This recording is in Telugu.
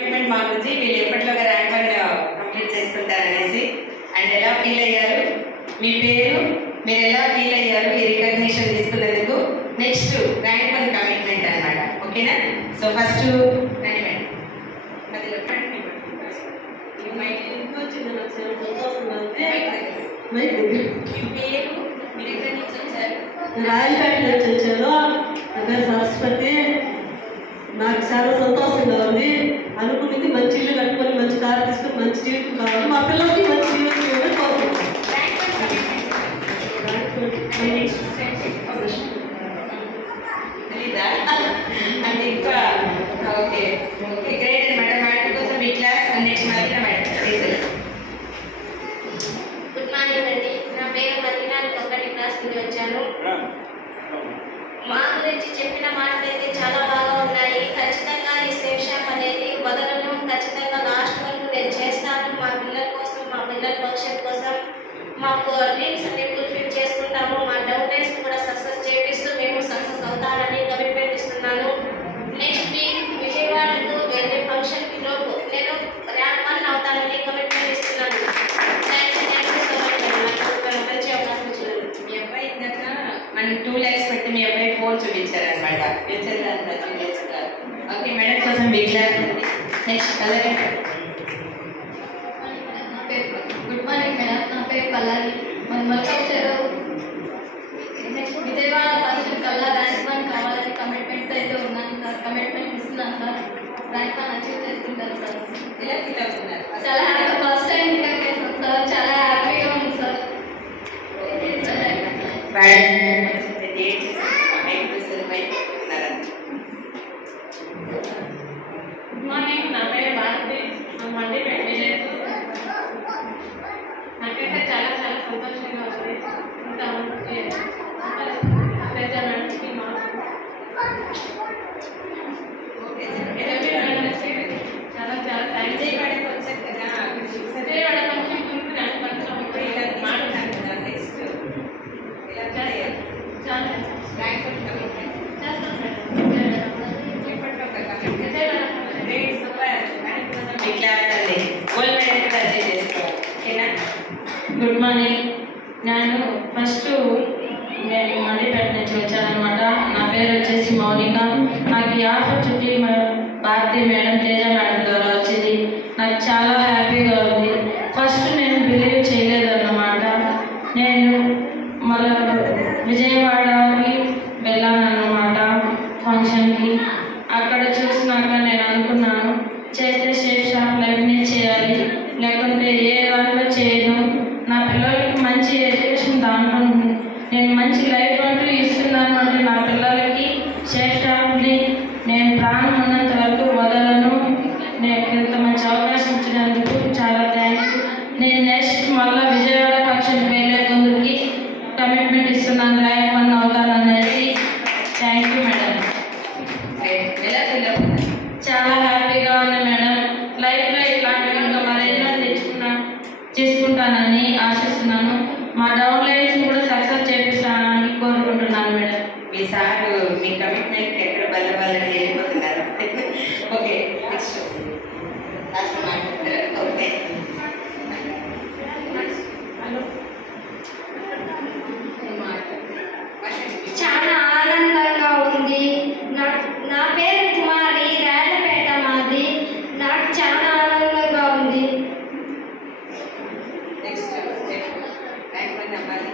కమిట్మెంట్ మా గురించి వీళ్ళు ఎప్పటిలోగా ర్యాంక్ 1 కంప్లీట్ చేసుకుంటారనేసి. అండ్ ఎలా ఫీల్ అయ్యారు, మీ పేరు, మీరు ఎలా ఫీల్ అయ్యారు ఈ రికగ్నిషన్ తీసుకున్నందుకు. నెక్స్ట్ ర్యాంక్ 1 కమిట్మెంట్ అనమాట. ఓకేనా? సో ఫస్ట్ రాయలపేట నుంచి వచ్చాను. నా పేరు సరస్వతి. నాకు చాలా సంతోషంగా ఉంది. అనుకున్నది మంచి ఇల్లు కట్టుకొని మంచి కారు తీసుకొని మంచి జీవితం కావాలి. మా పిల్లలకి మంచి జీవితం చేయాలని కోరుకుంటున్నాను. అంటే ఇంకా ఓకే ఓకే గ్రేట్ అనమాట. మేడం కోసం మీ క్లాస్ నెక్స్ట్ మళ్ళీ మేడం. గుడ్ మార్నింగ్ అండి. నా పేరు మదీనా. 1 క్లాస్ నుండి వచ్చాను. మా గురించి చెప్పిన మాటలు అయితే చాలా బాగా ఉన్నాయి. ఖచ్చితంగా ఈ సేఫ్ షాప్ అనేది వదలను. ఖచ్చితంగా లాస్ట్ వరకు నేను చేస్తాను. మా పిల్లల కోసం, మా పిల్లల భవిష్యత్ కోసం మా డ్రీమ్స్ అన్ని ఫుల్ఫిల్ చేసుకుంటాము. మా డౌన్లైన్స్ కూడా సక్సెస్ చేపిస్తూ మేము సక్సెస్ అవుతానని కమిట్మెంట్ ఇస్తున్నాను. నెక్స్ట్ వీక్ విజయవాడకు వెళ్ళే ఫంక్షన్కి లోపు నేను ర్యాంక్ 1 అవుతానని కమిట్మెంట్ ఇస్తున్నాను. మంచి అవకాశం ఇచ్చినాను. మీ అబ్బాయి ఇందాక మనకి 2 lakhs పెట్టి మీ అబ్బాయి ఫోన్ చూపించారనమాట. ఓకే మేడం కోసం మీ class. Next colour. Good morning madam. నా పేరు పల్లవి. మన వచ్చారు నెక్స్ట్ విజయవాడ ఫస్ట్ కల్లా ర్యాంక్ 1 కావాలని కమిట్మెంట్ అయితే ఉన్నాను సార్. కమిట్మెంట్ ఇస్తున్నాను సార్. ర్యాంక్ 1 అచీవ్ చేసుకుంటాను సార్. ఎలా ఫీల్ అవుతున్నారు? చాలా హ్యాపీ. ఫస్ట్ టైం ఇంటర్వ్యూ చేస్తాను సార్. చాలా హ్యాపీగా ఉంది సార్. Good morning. నా పేరు భారతి. మండి పెట్టలేదు. నాకైతే చాలా చాలా సంతోషంగా ఉంది. ఇంకా చాలా చాలా థ్యాంక్స్. విజయవాడ వచ్చారు కదా, విజయవాడ ఫంక్షన్ గురించి నాకు కొంచెం మాట్లాడారు కదా. నెక్స్ట్ ఇలా చాలా ర్యాంక్ 1 కమిట్మెంట్ చేస్తాను మేడం. ఎప్పటిలో ఒక కమిట్మెంట్. Great super. మేడం కోసం మీ క్లాస్ అండి గోల్డ్ మెడల్ కూడా అచీవ్ చేసుకోవాలి. ఓకేనా? Good morning. నేను ఫస్ట్ నేను మండిపేట నుంచి వచ్చానమాట. నా పేరు వచ్చేసి మౌనిక. నాకు ఈ opportunity Bharati madam, Teja madam ద్వారా వచ్చింది. నాకు చాలా హ్యాపీగా ఉంది. ఫస్ట్ నేను బిలీవ్ చేయలేదన్నమాట. నేను మళ్ళీ విజయవాడకి వెళ్ళానన్నమాట ఫంక్షన్కి. అక్కడ చూసినాక నేను అనుకున్నాను, చేస్తే సేఫ్ షాప్ లైఫ్నే చేయాలి, లేకుంటే ఏ దాంట్లో చేయను. నా పిల్లలకి మంచి ఎడ్యుకేషన్ దాంట్లో నేను మంచి లైఫ్ అంటూ ఇస్తున్నాను. అంటే నా పిల్లలకి సేఫ్ షాప్ని నేను ప్రాణం ఉన్నంత వరకు వదలను. నేను ఇంత మంచి అవకాశం ఇచ్చినందుకు చాలా థ్యాంక్స్. నేను నెక్స్ట్ మళ్ళీ విజయవాడ ఫంక్షన్కి వెళ్ళే ముందుకి కమిట్మెంట్ ఇస్తున్నాను, ర్యాంక్ 1 అవుతాననేసి. Thank you madam. ఎలా ఫీల్ అవుతున్నారు? చాలా హ్యాపీగా ఉంది మేడం. లైఫ్లో ఇట్లాంటివి ఇంకా మరెన్నో చేసుకుంటానని ఆశిస్తున్నాను. మా డౌన్ లైన్స్ కూడా సక్సెస్ చేపిస్తానని కోరుకుంటున్నాను మేడం. మీ సార్ మీ కమిట్మెంట్ ఎక్కడ బల్లబల్లని వెళ్ళిపోతున్నారు. ఓకే నెక్స్ట్ లాస్ట్ మాట్లాడతారు. ఓకే చాలా ఆనందంగా ఉంది. నా పేరు కుమారి. రాయలపేట మాది. నాకు చాలా ఆనందంగా ఉంది. నెక్స్ట్ ర్యాంక్ 1 అవ్వాలి.